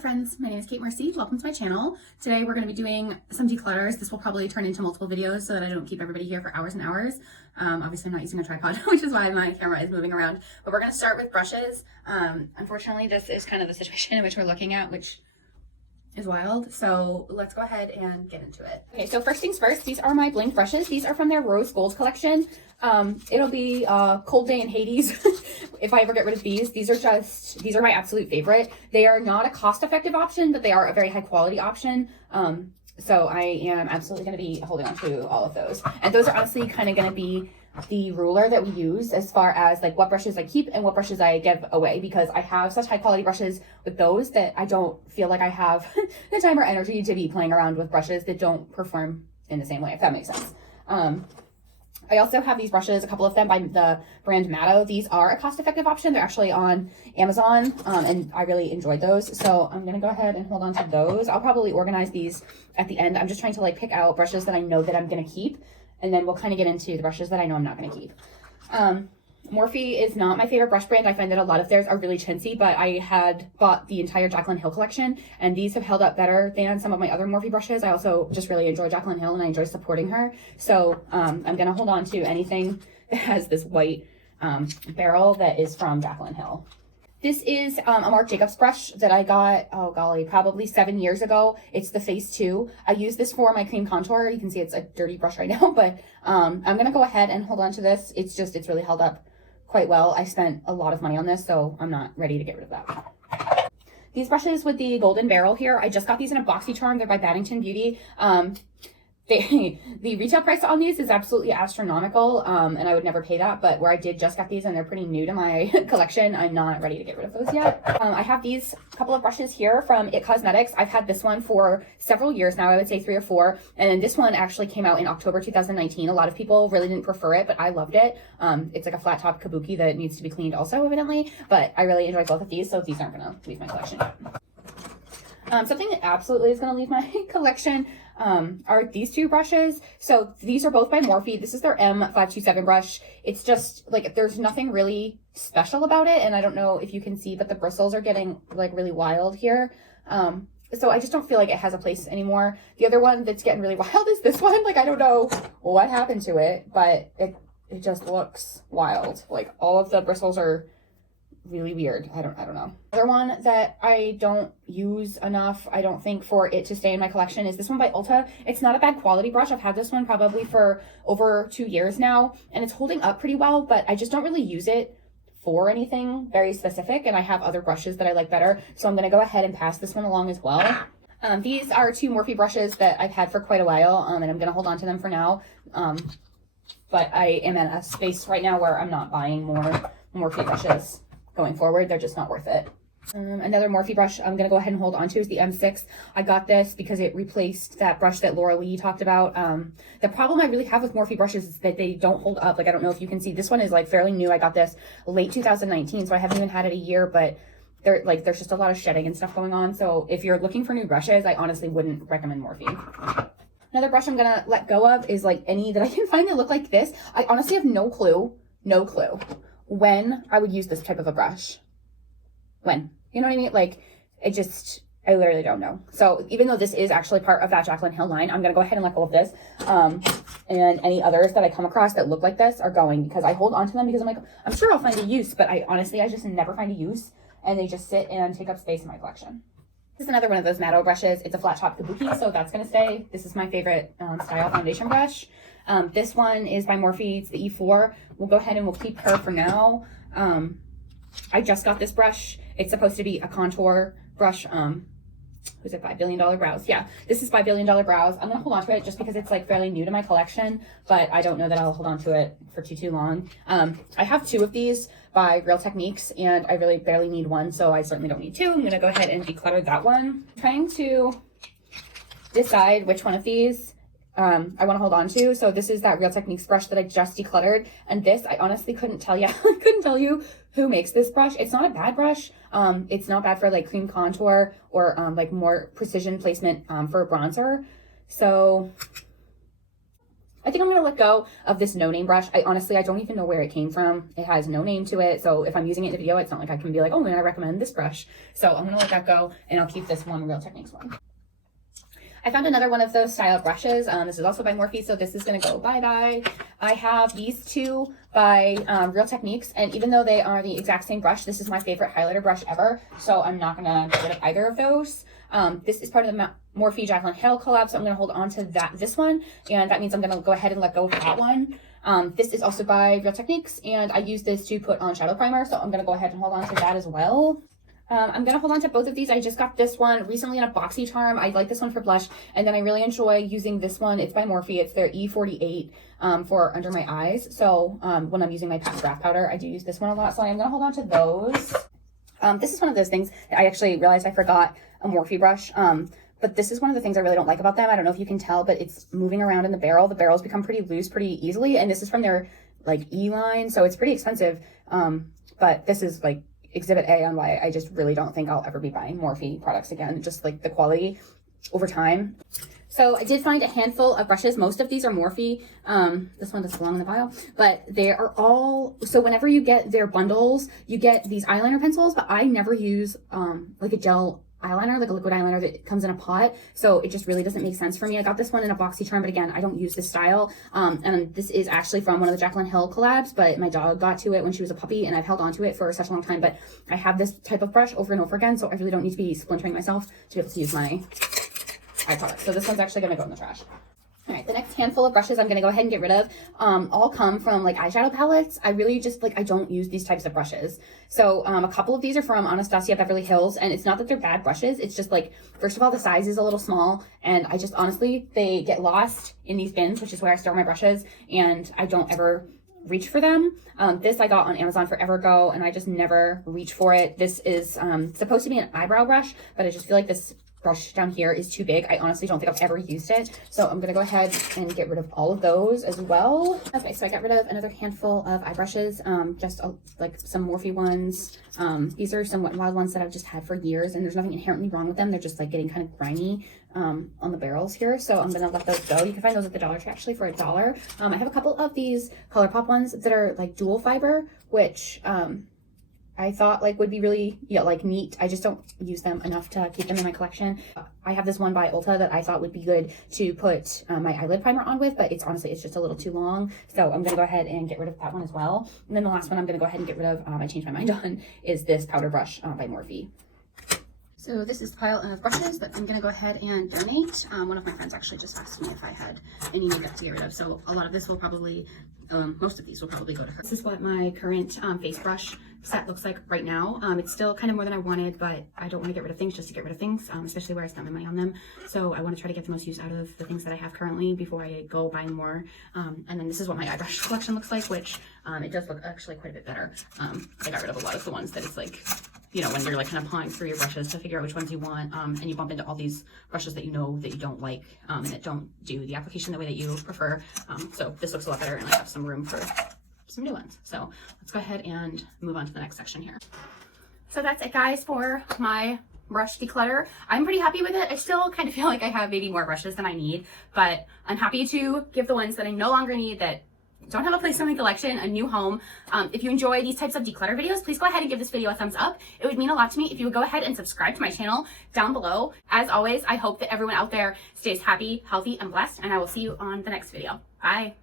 Hi friends, my name is Kate Mercy. Welcome to my channel. Today we're going to be doing some declutters. This will probably turn into multiple videos so that I don't keep everybody here for hours and hours. Obviously I'm not using a tripod, which is why my camera is moving around. But we're going to start with brushes. Unfortunately, this is kind of the situation in which we're looking at, which is wild. So let's go ahead and get into it. Okay, so first things first, these are my bling brushes. These are from their Rose Gold collection. It'll be Cold Day in Hades if I ever get rid of these. These are my absolute favorite. They are not a cost-effective option, but they are a very high quality option. So I am absolutely going to be holding on to all of those. And those are honestly kind of going to be the ruler that we use as far as like what brushes I keep and what brushes I give away, because I have such high quality brushes with those that I don't feel like I have the time or energy to be playing around with brushes that don't perform in the same way, if that makes sense. I also have these brushes, a couple of them by the brand Matto. These are a cost-effective option. They're actually on Amazon, and I really enjoyed those. So I'm going to go ahead and hold on to those. I'll probably organize these at the end. I'm just trying to like pick out brushes that I know that I'm going to keep, and then we'll kind of get into the brushes that I know I'm not going to keep. Morphe is not my favorite brush brand. I find that a lot of theirs are really chintzy, but I had bought the entire Jaclyn Hill collection, and these have held up better than some of my other Morphe brushes. I also just really enjoy Jaclyn Hill, and I enjoy supporting her. So I'm going to hold on to anything that has this white barrel that is from Jaclyn Hill. This is a Marc Jacobs brush that I got, oh golly, probably 7 years ago. It's the Phase 2. I use this for my cream contour. You can see it's a dirty brush right now, but I'm going to go ahead and hold on to this. It's really held up quite well. I spent a lot of money on this, so I'm not ready to get rid of that. These brushes with the golden barrel here, I just got these in a BoxyCharm. They're by Baddington Beauty. The retail price on these is absolutely astronomical, and I would never pay that, but where I did just got these and they're pretty new to my collection, I'm not ready to get rid of those yet. I have these couple of brushes here from It Cosmetics. I've had this one for several years now, I would say 3 or 4, and this one actually came out in October 2019. A lot of people really didn't prefer it, but I loved it. It's like a flat top Kabuki that needs to be cleaned also, evidently, but I really enjoy both of these, so these aren't going to leave my collection yet. Something that absolutely is going to leave my collection are these two brushes. So these are both by Morphe. This is their M527 brush. It's just like, there's nothing really special about it, and I don't know if you can see, but the bristles are getting like really wild here. So I just don't feel like it has a place anymore. The other one that's getting really wild is this one. Like, I don't know what happened to it, but it just looks wild. Like, all of the bristles are really weird. I don't know. Another one that I don't use enough, I don't think, for it to stay in my collection is this one by Ulta. It's not a bad quality brush. I've had this one probably for over 2 years now, and it's holding up pretty well, but I just don't really use it for anything very specific, and I have other brushes that I like better, so I'm going to go ahead and pass this one along as well. These are 2 Morphe brushes that I've had for quite a while, and I'm going to hold on to them for now, but I am in a space right now where I'm not buying more Morphe brushes. Going forward, they're just not worth it. Another Morphe brush I'm going to go ahead and hold on to is the M6. I got this because it replaced that brush that Laura Lee talked about. The problem I really have with Morphe brushes is that they don't hold up. Like, I don't know if you can see, this one is like fairly new. I got this late 2019, so I haven't even had it a year, but there's just a lot of shedding and stuff going on. So if you're looking for new brushes, I honestly wouldn't recommend Morphe. Another brush I'm going to let go of is like any that I can find that look like this. I honestly have no clue when I would use this type of a brush. When? You know what I mean? Like, I literally don't know. So even though this is actually part of that Jaclyn Hill line, I'm going to go ahead and let go of this. And any others that I come across that look like this are going, because I hold on to them because I'm like, I'm sure I'll find a use, but I just never find a use, and they just sit and take up space in my collection. This is another one of those Matto brushes. It's a flat top Kabuki, so that's going to stay. This is my favorite style foundation brush. This one is by Morphe. It's the E4. We'll go ahead and we'll keep her for now. I just got this brush. It's supposed to be a contour brush. Who's it by? Billion Dollar Brows. Yeah, this is by Billion Dollar Brows. I'm going to hold on to it just because it's like fairly new to my collection, but I don't know that I'll hold on to it for too long. I have 2 of these by Real Techniques, and I really barely need one, so I certainly don't need 2. I'm going to go ahead and declutter that one. I'm trying to decide which one of these I want to hold on to. So this is that Real Techniques brush that I just decluttered, and this, I honestly couldn't tell you. I couldn't tell you who makes this brush. It's not a bad brush. It's not bad for like cream contour or like more precision placement for a bronzer. So I think I'm going to let go of this no name brush. I don't even know where it came from. It has no name to it. So if I'm using it in a video, it's not like I can be like, oh, man, I recommend this brush. So I'm going to let that go, and I'll keep this one Real Techniques one. I found another one of those style brushes. This is also by Morphe, so this is going to go bye-bye. I have these two by Real Techniques, and even though they are the exact same brush, this is my favorite highlighter brush ever, so I'm not going to get rid of either of those. This is part of the Morphe Jaclyn Hill collab, so I'm going to hold on to this one, and that means I'm going to go ahead and let go of that one. This is also by Real Techniques, and I use this to put on shadow primer, so I'm going to go ahead and hold on to that as well. I'm going to hold on to both of these. I just got this one recently in a BoxyCharm. I like this one for blush, and then I really enjoy using this one. It's by Morphe. It's their E48 for under my eyes. So when I'm using my Pat McGrath powder, I do use this one a lot. So I'm going to hold on to those. This is one of those things that I actually realized I forgot a Morphe brush. But this is one of the things I really don't like about them. I don't know if you can tell, but it's moving around in the barrel. The barrels become pretty loose pretty easily, and this is from their like E line, so it's pretty expensive. But this is like Exhibit A on why I just really don't think I'll ever be buying Morphe products again, just like the quality over time. So I did find a handful of brushes. Most of these are Morphe. This one doesn't belong in the pile, but they are all, so whenever you get their bundles, you get these eyeliner pencils, but I never use like a gel eyeliner, like a liquid eyeliner that comes in a pot, so it just really doesn't make sense for me. I got this one in a BoxyCharm, but again, I don't use this style. And this is actually from one of the Jaclyn Hill collabs, but my dog got to it when she was a puppy, and I've held on to it for such a long time. But I have this type of brush over and over again, so I really don't need to be splintering myself to be able to use my eye product. So this one's actually going to go in the trash. All right, the next handful of brushes I'm going to go ahead and get rid of all come from like eyeshadow palettes. I really just like, I don't use these types of brushes. So a couple of these are from Anastasia Beverly Hills, and it's not that they're bad brushes. It's just like, first of all, the size is a little small, and I just honestly, they get lost in these bins, which is where I store my brushes, and I don't ever reach for them. This I got on Amazon forever ago, and I just never reach for it. This is supposed to be an eyebrow brush, but I just feel like this brush down here is too big. I honestly don't think I've ever used it, so I'm gonna go ahead and get rid of all of those as well. Okay, so I got rid of another handful of eye brushes, just like some Morphe ones. These are some Wet n Wild ones that I've just had for years, and there's nothing inherently wrong with them. They're just like getting kind of grimy on the barrels here, so I'm gonna let those go. You can find those at the Dollar Tree actually for $1. I have a couple of these ColourPop ones that are like dual fiber, which I thought like would be really like neat. I just don't use them enough to keep them in my collection. I have this one by Ulta that I thought would be good to put my eyelid primer on with, but it's just a little too long. So I'm gonna go ahead and get rid of that one as well. And then the last one I'm gonna go ahead and get rid of, I changed my mind on, is this powder brush by Morphe. So this is the pile of brushes that I'm gonna go ahead and donate. One of my friends actually just asked me if I had any makeup to get rid of, so a lot of this will probably, most of these will probably go to her. This is what my current face brush set looks like right now. It's still kind of more than I wanted, but I don't want to get rid of things just to get rid of things, especially where I spent my money on them. So I want to try to get the most use out of the things that I have currently before I go buying more. And then this is what my eye brush collection looks like, which it does look actually quite a bit better. I got rid of a lot of the ones that it's like, you know, when you're like kind of pawing through your brushes to figure out which ones you want, and you bump into all these brushes that you know that you don't like, and that don't do the application the way that you prefer. So this looks a lot better, and I have some room for some new ones. So let's go ahead and move on to the next section here. So that's it, guys, for my brush declutter. I'm pretty happy with it. I still kind of feel like I have maybe more brushes than I need, but I'm happy to give the ones that I no longer need, that don't have a place in my collection, a new home. If you enjoy these types of declutter videos, please go ahead and give this video a thumbs up. It would mean a lot to me if you would go ahead and subscribe to my channel down below. As always, I hope that everyone out there stays happy, healthy, and blessed, and I will see you on the next video. Bye.